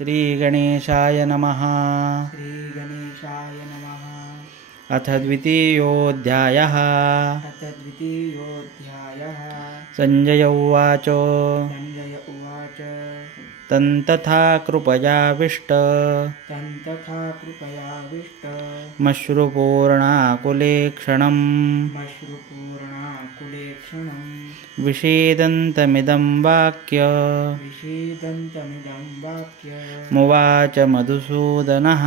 श्रीगणेशाय नमः। श्रीगणेशाय नमः। अथ द्वितीयोऽध्यायः। संजय उवाच। संजय उवाच। तन्तथा कृपयाविष्ट मश्रुपूर्णाकुलेक्षणम् विषेदन्तमिदं वाक्य मुवाच मधुसूदनः।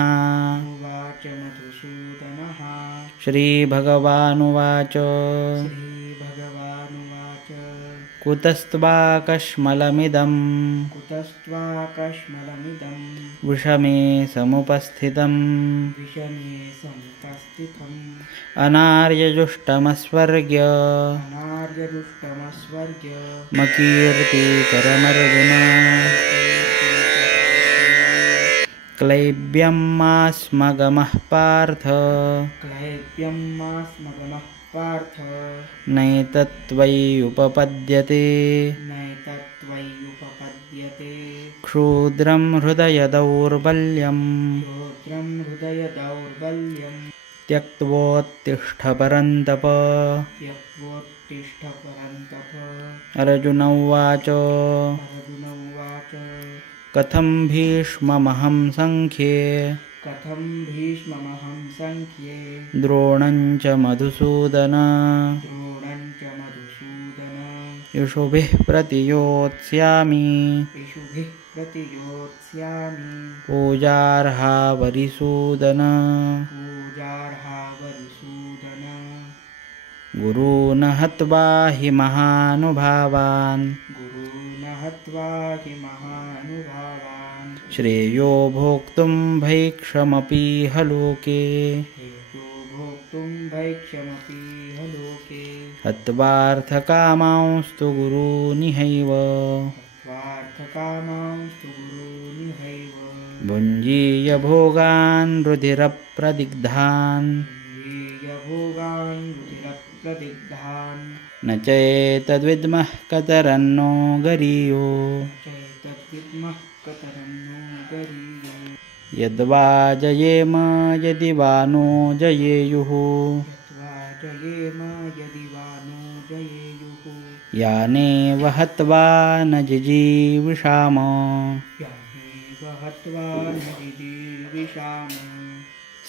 श्रीभगवानुवाच। कुतस्त्वाकश्मलमिदं विषमे समुपस्थितम् अनार्यजुष्टमस्वर्ग्य मकीर्तिकरमर्जुन। क्लैब्यमास्मगमः पार्थ नैतत्त्वय्युपपद्यते। क्षुद्रं हृदयदौर्बल्यम् त्यक्त्वोत्तिष्ठ परन्तप। अर्जुन उवाच। कथं भीष्ममहं संख्ये द्रोणं च मधुसूदन इषुभिः प्रतियोत्स्यामि पूजार्हा वरिसूदन। गुरून् हत्वा हि महानुभावान् श्रेयो भोक्तुं भैक्षमपीह लोके। हत्वार्थकामांस्तु गुरूनिहैव भुञ्जीय भोगान् रुधिरप्रदिग्धान् न चैतद्विद्मः कतरन्नो गरीयो यद्वा जयेम यदि वा नो जयेयुः। यानेव हत्वा न जिजीविषाम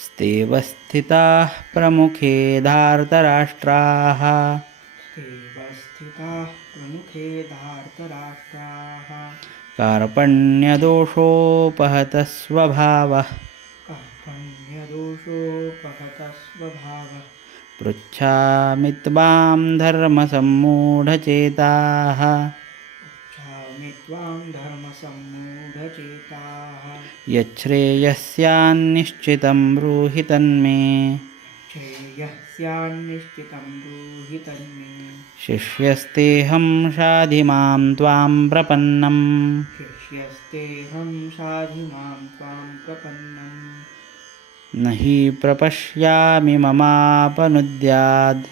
स्तेव स्थिताः प्रमुखे धार्तराष्ट्राः। कार्पण्यदोषोपहतः स्वभावः पृच्छामि त्वां धर्मसम्मूढचेताः। यच्छ्रेयस्यान्निश्चितं ब्रूहि तन्मे शिष्यस्तेऽहं शाधि मां त्वां प्रपन्नम्। न हि प्रपश्यामि ममापनुद्याद्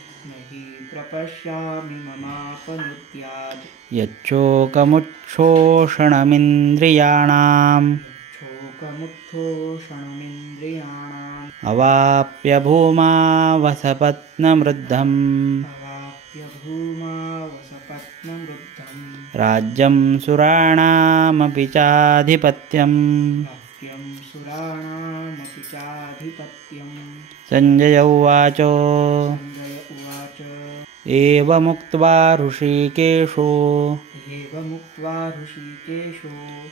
यच्चोकमुच्छोषणमिन्द्रियाणाम् अवाप्य भूमावसपत्नमृद्धम्। राज्यं सुराणामपि चाधिपत्यम्। संजय उवाच। एवमुक्त्वा ऋषिकेशो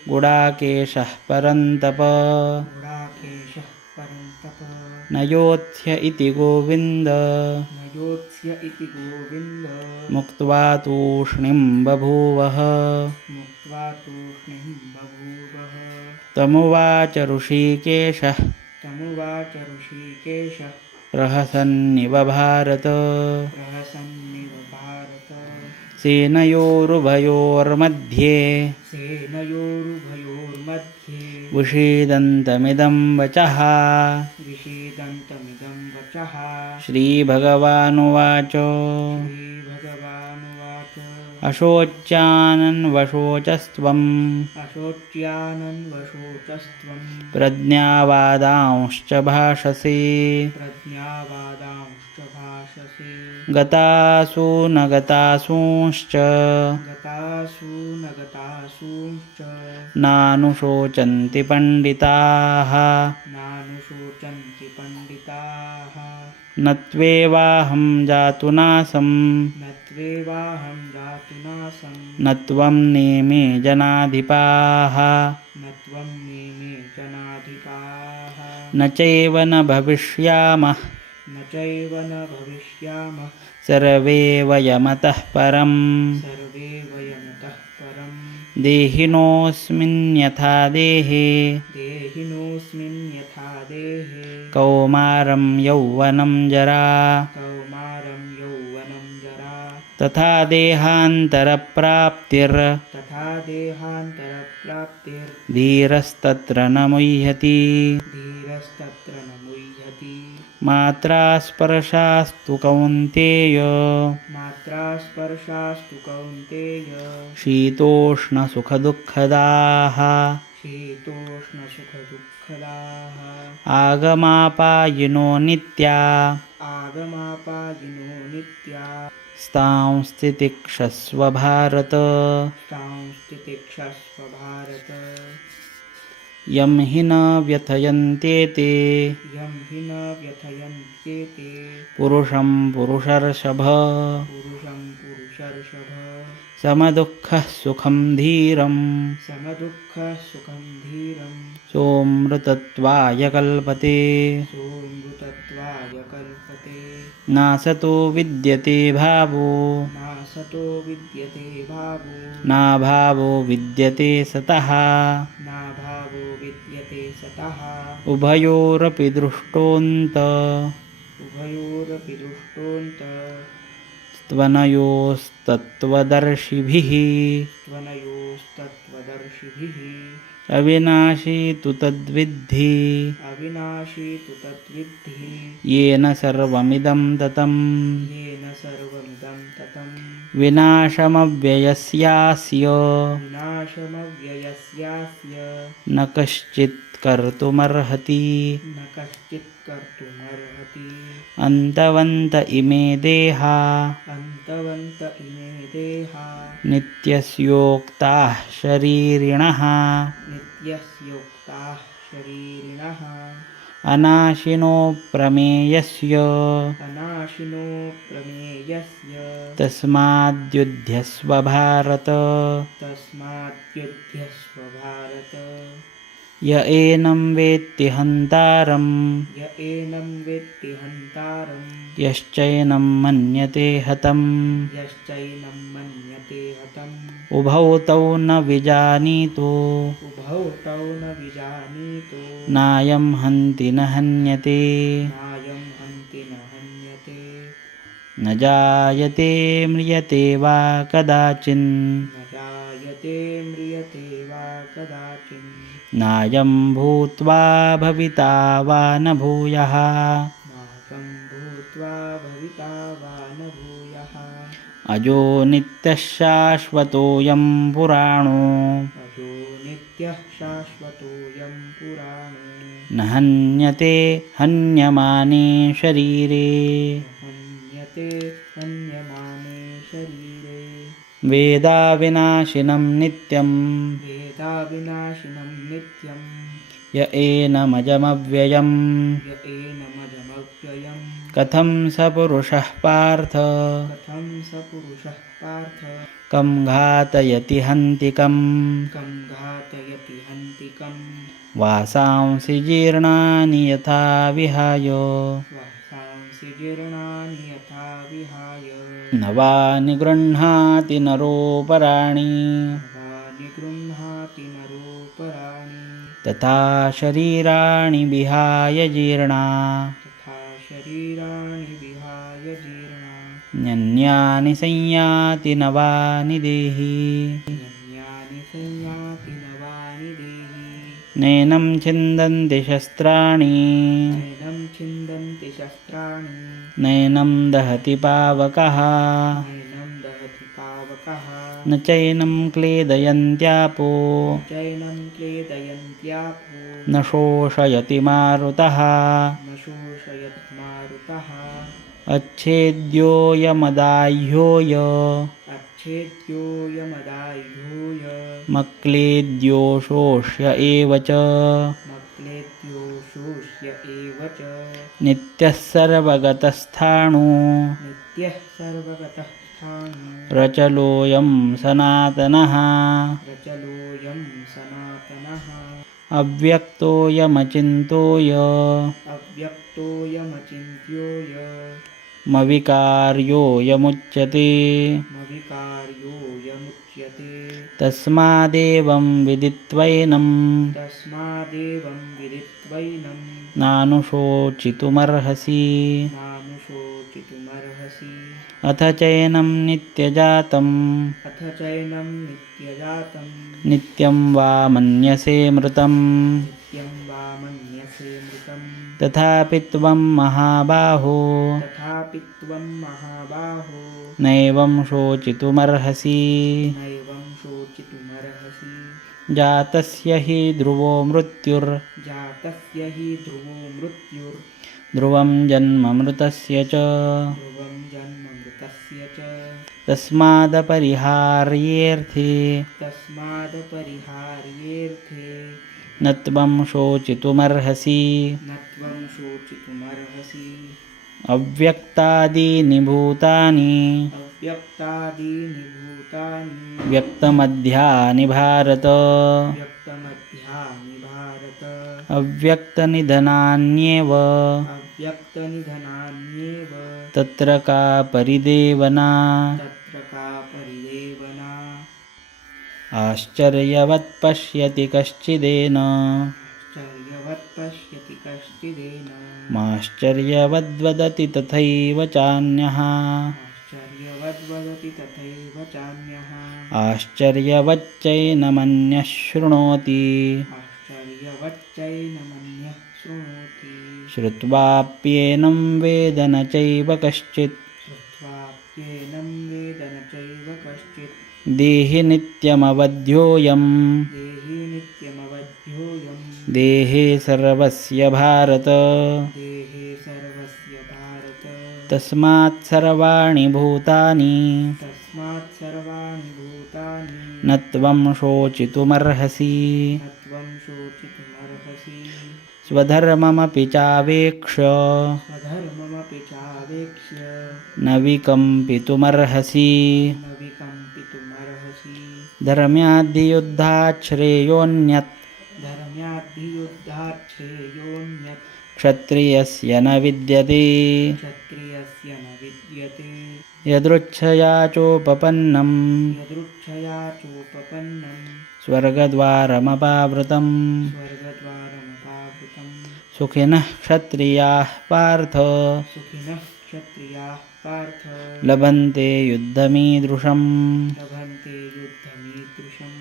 गुडाकेशः परन्तप न योत्स्य इति गोविन्द मुक्त्वा तूष्णीं बभूवः। तमुवाच ऋषिकेशः प्रहसन्निव भारत। सेनयोरुभयोर्मध्ये विषीदन्तमिदं वचः। श्रीभगवानुवाच। अशोच्यानन्वशोचस्त्वं शोचस्त्वं प्रज्ञावादांश्च भाषसे प्रज्ञावादांश्च भाषसे गतासु न गतासूंश्च गतासु न गतासूंश्च नानुशोचन्ति पण्डिताः नानुशोचन्ति पण्डिताः न त्वेवाहं जातुनासं न त्वेवाहं जातुनासं न त्वं नेमे जनाधिपाः न त्वं नेमे जनाधिपाः न चैव न भविष्यामः न चैव न भविष्यामः सर्वे वयमतः परम् सर्वे वयमतः परम् देहिनोऽस्मिन् यथा देहे देहिनोऽस्मिन् यथा देहे कौमारं यौवनं जरा कौमारं यौवनं जरा तथा देहान्तरप्राप्तिर् तथा देहान्तरप्राप्तिर् धीरस्तत्र न मुह्यति धीरस्तत्र न मुह्यति मात्रा स्पर्शास्तु कौन्तेय मात्रा स्पर्शास्तु कौन्तेय शीतोष्णसुखदुःखदाः शीतोष्णसुखदुःखदाः आगमापायिनो नित्या आगमापायिनो नित्या स्तांस्तितिक्षस्व भारत सांस्थितिक्षस्व भारत यं हि न व्यथयन्त्येते यं हि न व्यथयन्त्येते पुरुषं पुरुषर्षभ पुरुषं पुरुषर्षभ समदुःखः सुखं धीरं समदुःखः सुखं धीरं सोऽमृतत्वाय कल्पते सोऽमृतत्वाय कल्पते नासतो विद्यते भावो नासतो विद्यते भावो नाभावो विद्यते सतः नाभावो विद्यते सतः उभयोरपि दृष्टोऽन्त उभयोरपि दृष्टोऽन्त त्वनयोस्तत्त्वदर्शिभिः त्वनयोस्तत्त्वदर्शिभिः अविनाशी तु तद्विद्धि अविनाशी तु तद्विद्धि येन सर्वमिदं ततं येन सर्वमिदं ततं विनाशमव्ययस्यास्य विनाशमव्ययस्यास्य न कश्चित् कर्तुमर्हति न कश्चित् कर्तुमर्हति अन्तवन्त इमे देहा अन्तवन्त इमे देहा नित्यस्योक्ताः शरीरिणः नित्यस्योक्ताः शरीरिणः अनाशिनो प्रमेयस्य अनाशिनो प्रमेयस्य तस्माद्युध्यस्व भारत तस्माद्युध्यस्व भारत य एनं वेत्ति हन्तारं य एनं वेत्ति हन्तारं यश्चैनं मन्यते हतम् यश्चैनं मन्यते हतम् उभौ तौ न विजानीतो उभौ तौ न विजानीतो नायं हन्ति न हन्यते नायं हन्ति न हन्यते न जायते म्रियते वा कदाचिन् न जायते म्रियते वा कदाचिन् नायं भूत्वा भविता वा न भूयः नायं भूत्वा भविता वा न भूयः अजो नित्यः शाश्वतोऽयं पुराणो अजो नित्यः शाश्वतोऽयं पुराणो न हन्यते हन्यमाने शरीरे हन्यते हन्यमाने शरीरे वेदाविनाशिनं नित्यं वेदाविनाशिनं नित्यं य एनमजमव्ययम् य एनमजमव्ययं कथं स पुरुषः पार्थ कथं स पुरुषः पार्थ कं घातयति हन्तिकम् कं घातयति हन्तिकं वासांसि जीर्णानि यथा विहाय वासांसि जीर्णानि यथा विहाय नवानि गृह्णाति नरोपराणि नवानि गृह्णाति नरोपराणि तथा शरीराणि विहाय जीर्णा तथा शरीराणि विहाय जीर्णा न्यन्यानि संयाति नवानि देहि अन्यानि संयाति नवानि देहि नैनं छिन्दन्ति शस्त्राणि नैनं छिन्दन्ति शस्त्राणि नैनं दहति पावकः नैनं दहति पावकः न चैनं क्लेदयन्त्यापो चैनं क्लेदयन्त्यापो न शोषयति मारुतः न शोषयति मारुतः अच्छेद्योऽयमदाह्योऽय अच्छेद्योऽयमदाह्योऽय मक्लेद्यो शोष्य एव च मक्लेद्यो शोष्य एव च नित्यः सर्वगतस्थाणु नित्यः सर्वगतः स्थाणु रचलोऽयं सनातनः प्रचलोऽयं सनातनः अव्यक्तोऽयमचिन्त्योऽय अव्यक्तोऽयमचिन्त्योऽय मविकार्योऽयमुच्यते मविकार्योऽयमुच्यते तस्मादेवं विदित्वैनं तस्मादेवं विदित्वैनं नानुशोचितुमर्हसि नानुशोचितुमर्हसि अथ चैनं नित्यजातम् अथ चैनं नित्यजातं नित्यं वा मन्यसे मृतम् नित्यं वा मन्यसे मृतं तथापि त्वं महाबाहो तथापि त्वं महाबाहो नैवं शोचितुमर्हसि नैवं शोचितुमर्हसि जातस्य हि ध्रुवो मृत्युर्ध्रुवं जातस्य हि ध्रुवो मृत्युर् जन्ममृतस्य च ध्रुवं जन्ममृतस्य च तस्मादपरिहार्येऽर्थे तस्मादपरिहार्येऽर्थे न त्वं शोचितुमर्हसि न त्वं शोचितुमर्हसि अव्यक्तादीनि भूतानि अव्यक्तादीनि भूतानि व्यक्तमध्यानि भारत व्यक्तमध्यानि भारत अव्यक्तनिधनान्येव अव्यक्तनिधनान्येव तत्र का परिदेवना तत्र का परिदेवना आश्चर्यवत् पश्यति कश्चिदेन आश्चर्यवत् पश्यति कश्चिदेन माश्चर्यवद्वदति तथैव चान्यः आश्चर्यवद्वदति तथैव चान्यः आश्चर्यवच्चैनमन्यः शृणोति आश्चर्यवच्चैनमन्यः शृणोति श्रुत्वाप्येनं वेद न चैव कश्चित् श्रुत्वाप्येनं वेद न चैव कश्चित् देहि नित्यमवध्योऽयं देहि नित्यमवध्योऽयं देहे सर्वस्य भारत देहे सर्वस्य भारत तस्मात् सर्वाणि भूतानि तस्मात् सर्वाणि भूतानि न त्वं शोचितुमर्हसि न त्वं शोचितुमर्हसि स्वधर्ममपि चावेक्ष्य स्वधर्ममपि चावेक्ष्य न विकम्पितुमर्हसि न विकम्पितुमर्हसि धर्म्याद्धियुद्धात् श्रेयोऽन्यत् धर्म्याद्धियुद्धात् श्रेयोऽन्यत् क्षत्रियस्य न विद्यते क्षत्रियस्य न विद्यते यदृच्छया चोपपन्नं यदृच्छया चोपपन्नं स्वर्गद्वारमपावृतं स्वर्गद्वारमपावृतं सुखिनः क्षत्रियाः पार्थ सुखिनः क्षत्रियाः पार्थ लभन्ते युद्धमीदृशम् लभन्ते युद्धमीदृशम्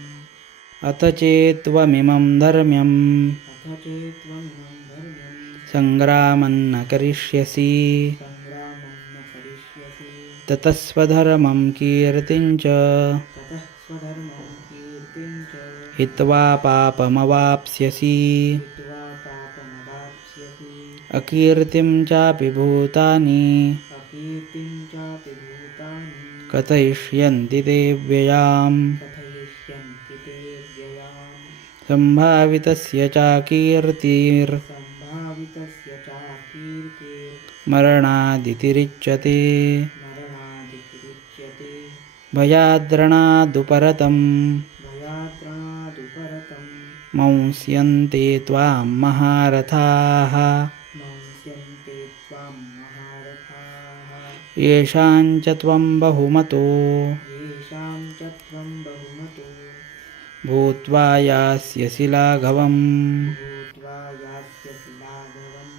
अथ चेत्त्वमिमं धर्म्यम् अथ चेत्त्वमिमं धर्म्यं सङ्ग्रामं न करिष्यसि सङ्ग्रामं न करिष्यसि ततः स्वधर्मं कीर्तिं च ततः स्वधर्मं कीर्तिं च हित्वा पापमवाप्स्यसि हित्वा पापमवाप्स्यसि अकीर्तिं चापि भूतानि अकीर्तिं चापि भूतानि कथयिष्यन्ति ते व्ययाम् कथयिष्यन्ति ते व्ययाम् सम्भावितस्य सम्भावितस्य च मरणादितिरिच्यते मरणादितिरिच्यते भयाद्रणादुपरतं भयाद्रणादुपरतं मंस्यन्ते त्वां महारथाः मंस्यन्ते त्वां महारथाः येषां च त्वं बहुमतो येषां च त्वं बहुमतो भूत्वा यास्यसि लाघवम् भूत्वा यास्यसि लाघवम्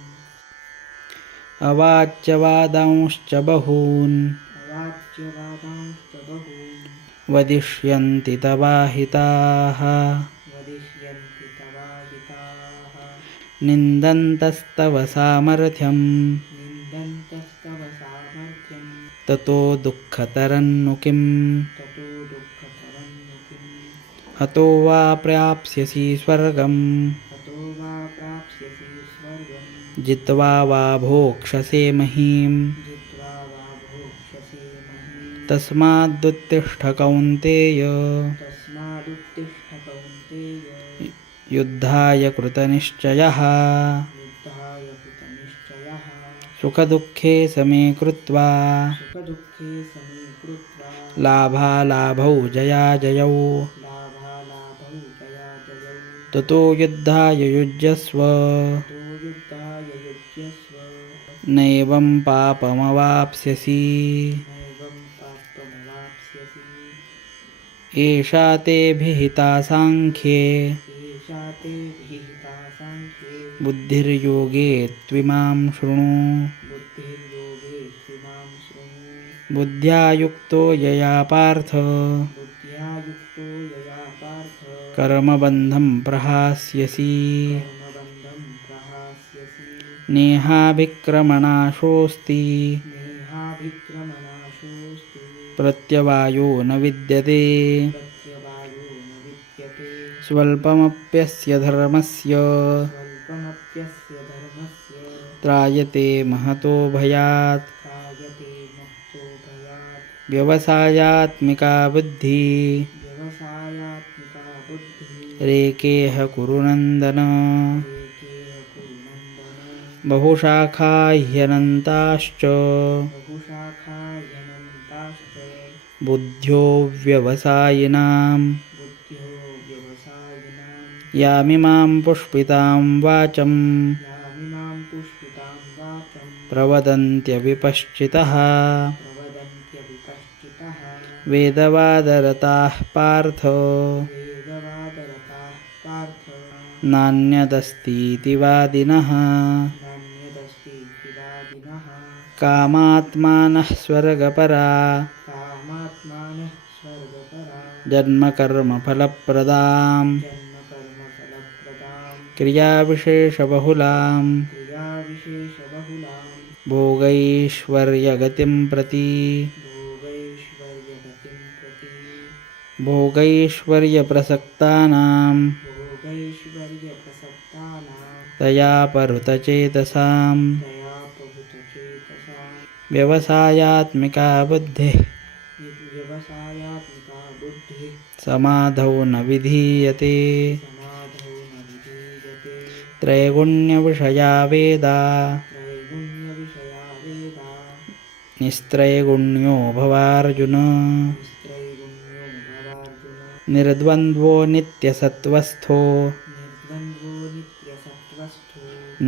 अवाच्यवादांश्च बहून् अवाच्यवादांश्च बहून् वदिष्यन्ति तवाहिताः वदिष्यन्ति तवाहिताः निन्दन्तस्तव सामर्थ्यम् निन्दन्तस्तव सामर्थ्यं ततो दुःखतरन्नु किम् ततो दुःखतरं हतो वा प्राप्स्यसि स्वर्गम् हतो वा प्राप्स्यसि स्वर्गम् जित्वा वा भोक्ष्यसे महीम् जित्वा वा भोक्ष्यसे महीम् तस्मादुत्तिष्ठ कौन्तेय तस्मादुत्तिष्ठ कौन्तेय युद्धाय कृतनिश्चयः युद्धाय कृतनिश्चयः सुखदुःखे समे कृत्वा सुखदुःखे समे कृत्वा लाभालाभौ जयाजयौ लाभालाभौ जयाजयौ ततो युद्धाय युज्यस्व तो युद्धाय युज्यस्व नैवं पापमवाप्स्यसि नैवं पापमवाप्स्यसि एषा ते विहिता साङ्ख्ये एषा ते विहिता साङ्ख्ये बुद्धिर्योगे त्विमां शृणु बुद्धिर्योगे त्विमां शृणु बुद्ध्या युक्तो यया पार्थ बुद्ध्या युक्तो यया पार्थ कर्मबन्धं प्रहास्यसि कर्मबन्धं प्रहास्यसि नेहाभिक्रमणाशोऽस्ति नेहाभिक्रमणाशोऽस्ति प्रत्यवायो न विद्यते प्रत्यवायो न विद्यते स्वल्पमप्यस्य धर्मस्य स्वल्पमप्यस्य धर्मस्य त्रायते महतो भयात् त्रायते महतो भयात् व्यवसायात्मिका बुद्धिः व्यवसायात्मिका बुद्धिः रेकेह कुरु नन्दन एकेह कुरु नन्दन बहुशाखा ह्यनन्ताश्च बहुशाखा ह्यनन्ताश्च बुद्ध्यो व्यवसायिनां बुद्ध्यो व्यवसायिनां यामिमां पुष्पितां वाचं यामिमां पुष्पितां वाचं प्रवदन्त्यविपश्चितः प्रवदन्त्यविपश्चितः वेदवादरताः पार्थ वेदवादरताः पार्थ नान्यदस्तीति वादिनः नान्यदस्तीति वादिनः कामात्मानः स्वर्गपरा कामात्मानः स्वर्गपरा जन्मकर्मफलप्रदां जन्मकर्मफलप्रदां क्रियाविशेषबहुलां क्रियाविशेषबहुलां भोगैश्वर्यगतिं प्रति भोगैश्वर्यगतिं प्रति भोगैश्वर्यप्रसक्तानां भोगैश्वर्यप्रसक्तानां तया परुतचेतसां तया प्रभुतचेतसां व्यवसायात्मिका बुद्धिः व्यवसायात्मिका बुद्धिः समाधौ न विधीयते समाधौ न विधीयते त्रैगुण्यविषया वेदा त्रैगुण्यविषया वेदा निस्त्रैगुण्यो भवार्जुन निस्त्रैगुण्यो भवार्जुन निर्द्वन्द्वो नित्यसत्त्वस्थो निर्द्वन्द्वो नित्यसत्त्वस्थो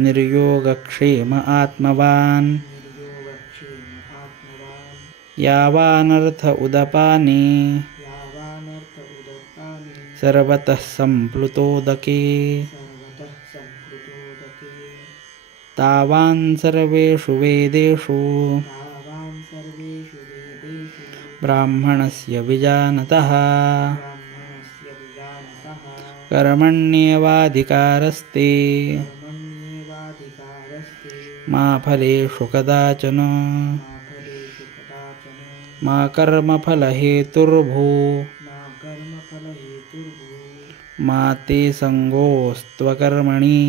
निर्योगक्षेम आत्मवान् निर्योगक्षेम आत्मवान् यावानर्थ उदपाने यावानर्थ उदपानि सर्वतः सम्प्लुतोदके सर्वतः सम्प्लुतोदके तावान् सर्वेषु वेदेषु तावान् सर्वेषु वेदेषु ब्राह्मणस्य विजानतः ब्राह्मणस्य विजानतः कर्मण्येवाधिकारस्ते कर्मण्येवाधिकारस्ते मा फलेषु कदाचन मा फलेषु कदाचन मा कर्मफलहेतुर्भू मा कर्मफलहेतुर्भूः मा ते सङ्गोऽस्त्वकर्मणि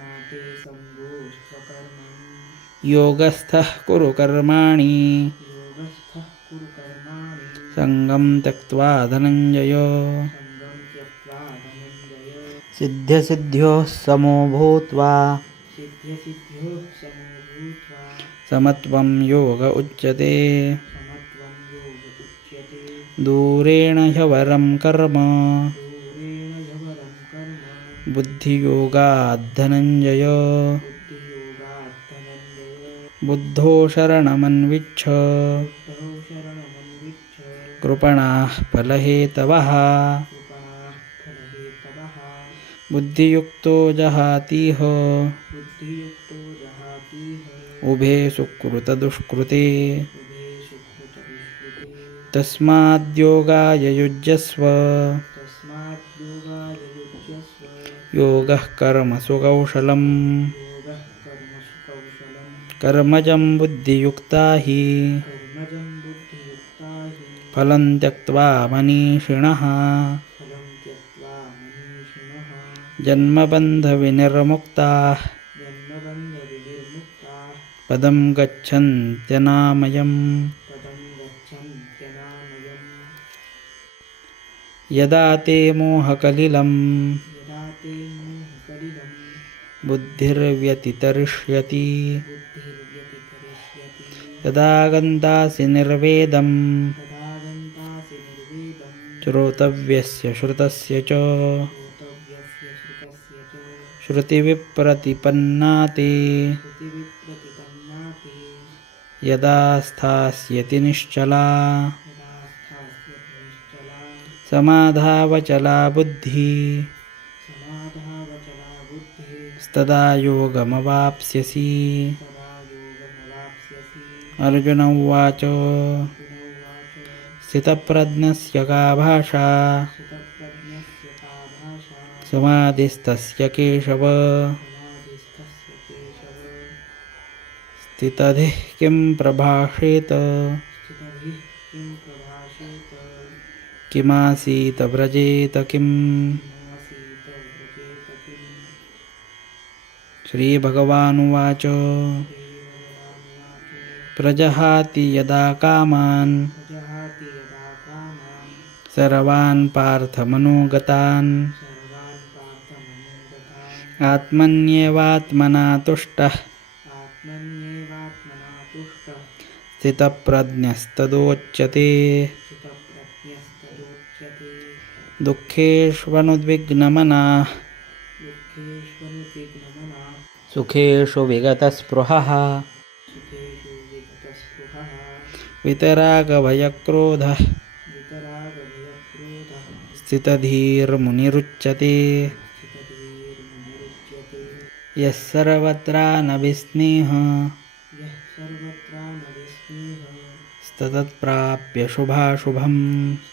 मा ते सङ्गोऽस्त्वकर्मणि योगस्थः कुरु कर्माणि योगस्थः कुरु कर्माणि सङ्गं त्यक्त्वा धनञ्जय सङ्गं त्यक्त्वा धनञ्जय सिद्ध्यसिद्ध्योः समो भूत्वा सिद्ध्यसिद्ध्योः समो भूत्वा समत्वं योग उच्यते समत्वं योग उच्यते दूरेण ह्यवरं कर्म दूरेण ह्यवरं कर्म बुद्धियोगाद्धनञ्जय बुद्धियोगात् धनञ्जय बुद्धो शरणमन्विच्छ बुद्धौ शरणमन्विच्छ कृपणाः फलहेतवः कृपणाः फलहेतवः बुद्धियुक्तो जहातीह बुद्धियुक्तो जहातीह उभे सुकृतदुष्कृते उभे सुकृतदुष्कृते तस्माद्योगाय युज्यस्व तस्मात् योगाय युज्यस्व योगः कर्मसु कौशलम् योगः कर्मसु कौशलम् कर्मजं बुद्धियुक्ता हि कर्मजं बुद्धियुक्ता हि फलं त्यक्त्वा मनीषिणः फलं त्यक्त्वा जन्मबन्धविनिर्मुक्ताः जन्मबन्धविनिर्मुक्ताः पदं गच्छन्त्यनामयम् पदं गच्छन्त्यनामयम् यदा ते मोहकलिलं यदा ते मोहकलिलं बुद्धिर्व्यतितरिष्यति बुद्धिर्व्यतितरिष्यति तदा गन्तासि निर्वेदं तदा गन्तासि निर्वेदं श्रोतव्यस्य श्रुतस्य च श्रोतव्यस्य श्रुतस्य च श्रुतिविप्रतिपन्ना ते श्रुतिविप्रतिपन्ना ते यदा स्थास्यति निश्चला यदा स्थास्यति निश्चला समाधावचला बुद्धिः समाधावचला बुद्धिः तदा योगमवाप्स्यसि तदा योगमवाप्स्यसि अर्जुन उवाच पुनोवाच स्थितप्रज्ञस्य का भाषा स्थितप्रज्ञस्य का भाषा समाधिस्तस्य केशव समाधिस्थस्य केशव स्थितधिः किं प्रभाषेत स्थितधिः किं प्रभाषेत किमासीत व्रजेत किम् किमासीत व्रजेत किम् श्रीभगवानुवाच श्रीभगवानुवाच प्रजहाति यदा कामान् प्रजहाति यदा कामान् सर्वान् पार्थमनोगतान् सर्वान् पार्थमनोगतान् आत्मन्येवात्मना तुष्टः आत्मन्येवात्मना तुष्टः स्थितप्रज्ञस्तदोच्यते स्थितप्रज्ञस्तदोच्यते दुःखेष्वनुद्विग्नमनाः दुःखेष्वनुद्विग्नमना सुखेषु विगतस्पृहः सुखेषु विगतस्पृहः वितरागभयक्रोधः वितरागभयक्रोधः स्थितधीर्मुनिरुच्यते स्थितधीर्मुनिरुच्यते यः सर्वत्रानभिस्नेहः यः सर्वत्रानभिस्नेहः स्ततत्प्राप्य शुभाशुभम्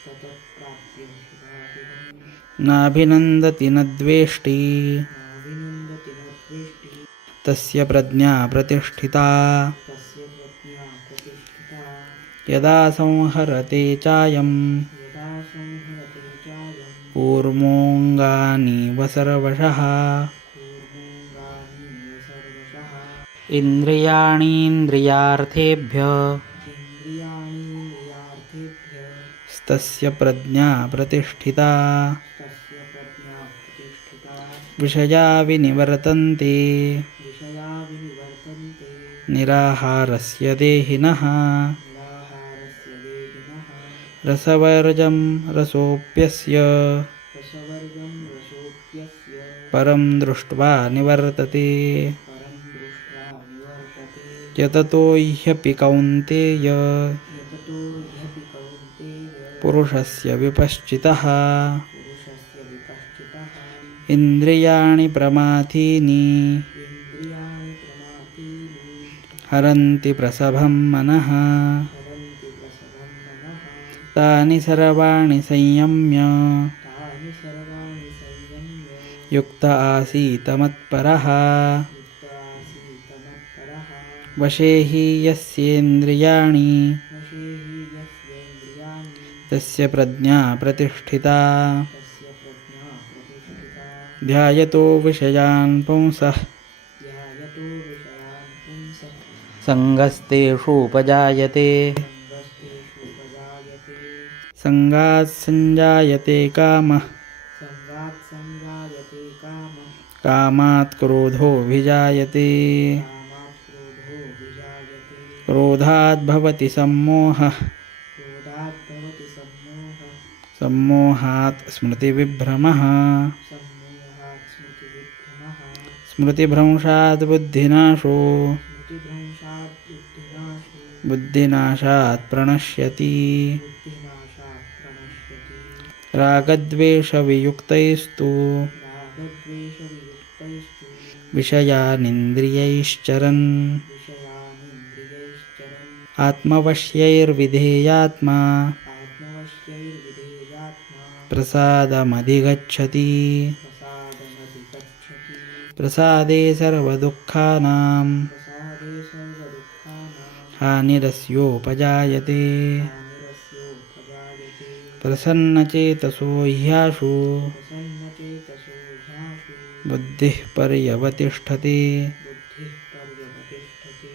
ततत्प्राप्य शुभाशुभम् नाभिनन्दति न द्वेष्टि नाभिनन्दति न द्वेष्टि तस्य प्रज्ञा प्रतिष्ठिता तस्य प्रज्ञा प्रतिष्ठिता यदा संहरते चायं यदा संहरते चायं कूर्मोऽङ्गानीव सर्वशः कूर्मोऽङ्गानीव सर्वशः इन्द्रियाणीन्द्रियार्थेभ्यः इन्द्रियाणीन्द्रियार्थेभ्यः तस्य प्रज्ञा प्रतिष्ठिता तस्य प्रज्ञा प्रतिष्ठिता विषया विनिवर्तन्ते विषया विनिवर्तन्ते निराहारस्य देहिनः निराहारस्य देहिनः रसवर्जं रसोऽप्यस्य रसवर्गं रसोऽप्यस्य परं दृष्ट्वा निवर्तते परं दृष्ट्वा निवर्तते यततो ह्यपि कौन्तेय यततो ह्यपि कौन्तेय पुरुषस्य विपश्चितः पुरुषस्य विपश्चितः इन्द्रियाणि प्रमाथीनि इन्द्रियाणि प्रमाथीनि हरन्ति प्रसभं मनः हरन्ति प्रसभं मनः तानि सर्वाणि संयम्य तानि सर्वाणि संयम्य युक्त आसीत मत्परः युक्त आसीत मत्परः वशे हि यस्येन्द्रियाणि वशे हि यस्येन्द्रियाणि तस्य प्रज्ञा प्रतिष्ठिता तस्य प्रज्ञा प्रतिष्ठिता ध्यायतो विषयान् पुंसः ध्यायतो विषयान् पुंसः सङ्गस्तेषूपजायते सङ्गस्तेषु उपजायते सङ्गात् सञ्जायते कामः सङ्गात् सञ्जायते कामः कामात् क्रोधोऽभिजायते कामात् क्रोधो विजायते क्रोधात् भवति सम्मोहः क्रोधात् भवति सम्मोहः सम्मोहात् स्मृतिविभ्रमः सम्मोहात् स्मृतिविभ्रमः स्मृतिभ्रंशात् बुद्धिनाशो स्मृतिभ्रंशात् बुद्धिनाशो बुद्धिनाशात् प्रणश्यति बुद्धिनाशात् प्रणश्यति रागद्वेषवियुक्तैस्तु रागद्वेषवियुक्तैस्तु विषयानिन्द्रियैश्चरन् विषयानिन्द्रियैश्चरन् आत्मवश्यैर्विधेयात्मा आत्मवश्यैर्विधेयात्मा प्रसादमधिगच्छति प्रसादमधिगच्छति प्रसादे सर्वदुःखानां प्रसादे सर्वदुःखानां हानिरस्योपजायते हानिरस्योपजायते प्रसन्नचेतसो ह्याशु प्रसन्नचेतसो ह्याशु बुद्धिः पर्यवतिष्ठते बुद्धिः पर्यवतिष्ठते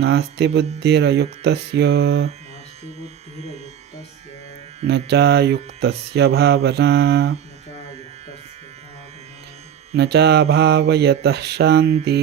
नास्ति बुद्धिरयुक्तस्य नास्ति बुद्धिरयुक्तस्य न चायुक्तस्य भावना न चायुक्तस्य भावना न चाभावयतः शान्ति न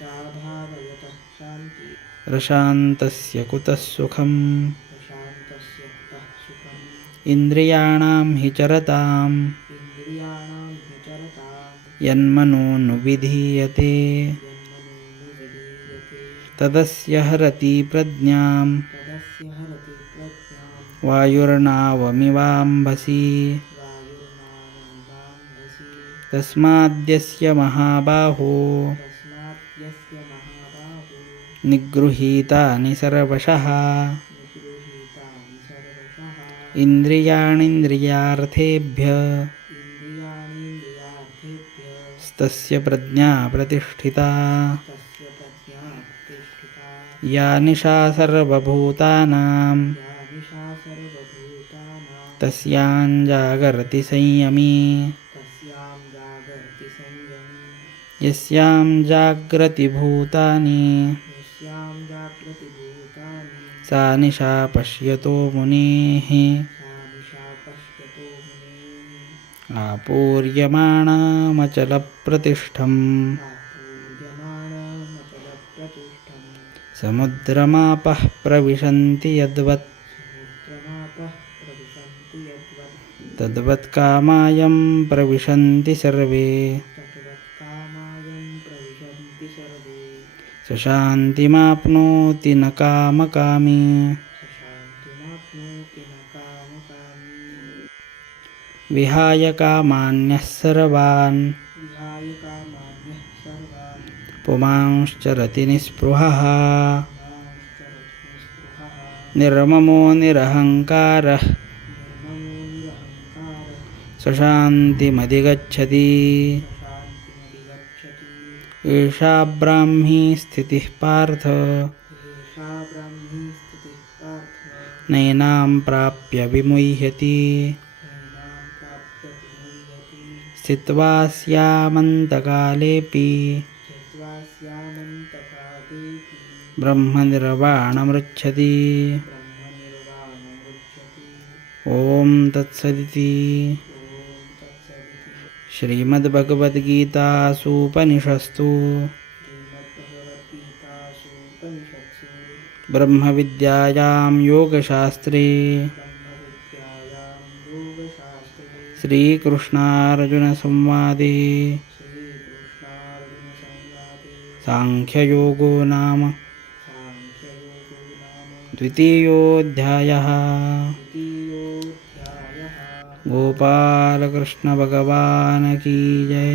चाभावयतः शान्तिः रशान्तस्य कुतः सुखम् प्रशान्तस्य कुतः सुखम् इन्द्रियाणां हि चरताम् इन्द्रियाणां विचरतां यन्मनोनुविधीयते यन्मनोनुविधीयते तदस्य हरति प्रज्ञां तदस्य हरति प्रज्ञां वायुर्नावमिवाम्भसि वायुर्नावमिवाम्भसि तस्माद्यस्य महाबाहो तस्मात् यस्य महाबाहो निगृहीतानि सर्वशः निगृहीतानि सर्वशः इन्द्रियाणीन्द्रियार्थेभ्य इन्द्रियाणीन्द्रियार्थेभ्यः तस्य प्रज्ञा प्रतिष्ठिता तस्य प्रज्ञा प्रतिष्ठिता या निशा सर्वभूतानां या निशा सर्वभूतानां तस्यां जागर्ति संयमी तस्यां जागर्ति संयमी यस्यां जाग्रति भूतानि यस्यां जागृति भूतानि सा निशा पश्यतो मुनेः सा निशा पश्यतो मुनेः आपूर्यमाणामचलप्रतिष्ठम् आपूर्यमाणमचलप्रतिष्ठम् समुद्रमापः प्रविशन्ति यद्वत् समुद्रमापः प्रविशन्ति यद्वत् तद्वत्कामायं प्रविशन्ति सर्वे तद्वत्कामायं प्रविशन्ति सर्वे स शान्तिमाप्नोति न कामकामी स शान्तिमाप्नोति न कामकामी विहाय कामान्यः सर्वान् विहाय कामान्यः सर्वान् पुमांश्चरति निःस्पृहः मांश्चरति निर्ममो निरहङ्कारः निर्ममो निरहङ्कारः स शान्तिमधिगच्छति शान्तिमधिगच्छति एषा ब्राह्मी स्थितिः पार्थ एषा ब्राह्मी स्थितिः पार्थ नैनां प्राप्य विमुह्यति नैनां प्राप्य विमुह्यति स्थित्वा स्यामन्तकालेऽपि स्थित्वा स्यामन्तकालेऽपि ब्रह्मनिर्वाणमृच्छति ब्रह्मनिर्वाणमुच्यते ॐ तत्सदिति ॐ तत्सदिति श्रीमद्भगवद्गीतासूपनिषत्सु श्रीमद्भगवद्गीतासु उपनिषत्सु ब्रह्मविद्यायां योगशास्त्रे ब्रह्मविद्यायां योगशास्त्रे श्रीकृष्णार्जुनसंवादे श्रीकृष्णार्जुनसंवादे साङ्ख्ययोगो नाम साङ्ख्ययोगो नाम द्वितीयोऽध्यायः द्वितीयोऽध्यायः गोपालकृष्णभगवान् की जय।